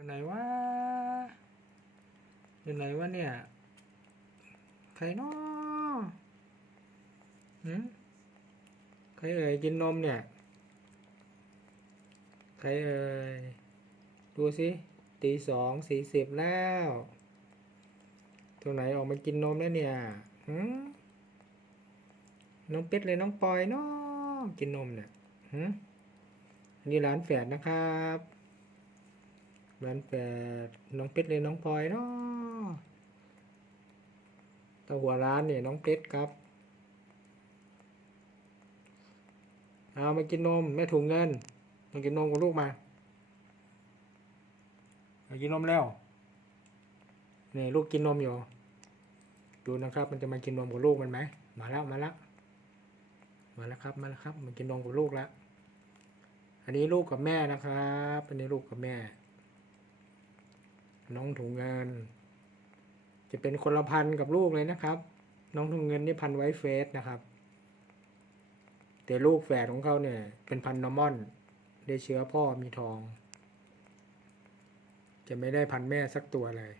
อยู่ไหนวะอยู่ไหนวะเนี่ย ใครเนาะหืมใครเอ่ยกินนมเนี่ย ใครเอ่ยดูสิตีสองสี่สิบแล้วตรงไหนออกมากินนมแล้วเนี่ยหืมน้องเป็ดเลยน้องปอยเนาะกินนมเนี่ยหืมนนี้ร้านแฝดนะครับ ร้านแฝดน้องเป็ดเลยน้องปอยเนาะตัวหัวร้านเนี่ยน้องเป็ดครับ เอามากินนมแม่ถุงเงินมากินนมกับลูกมามากินนมแล้วนี่ลูกกินนมอยู่ดูนะครับ มันจะมากินนมกับลูกมันไหมมาแล้วมาแล้วมาแล้วครับมาแล้วครับ มันกินนมกับลูกแล้วอันนี้ลูกกับแม่นะครับ อันนี้ลูกกับแม่ น้องถุงเงิน จะเป็นคนละพันกับลูกเลยนะครับ น้องถุงเงินนี่พันไวท์เฟสนะครับ แต่ลูกแฝดของเขาเนี่ย เป็นพันนอร์มอน ได้เชื้อพ่อมีทอง จะไม่ได้พันแม่สักตัวเลย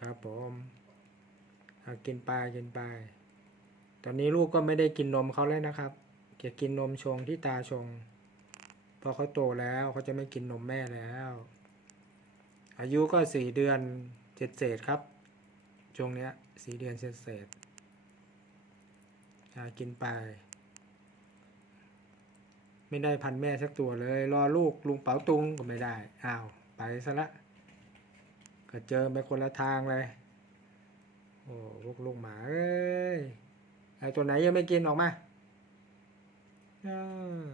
ครับผมกินไปกินไป ตอนนี้ลูกก็ไม่ได้กินนมเขาแล้วนะครับจะกินนมชงที่ตาชง พอเขาโตแล้วเขาจะไม่กินนมแม่แล้ว อายุก็สี่เดือนเจ็ดเศษครับ ช่วงเนี้ยสี่เดือนเศษเศษอ่ากินไป ไม่ได้พันแม่สักตัวเลย รอลูกลุงเป๋าตุงก็ไม่ได้ อ้าว ไปซะละ ก็เจอไปคนละทางเลย โอ้ลูกลูกหมาเอ้ยไอตัวไหนยังไม่กินออกมาออ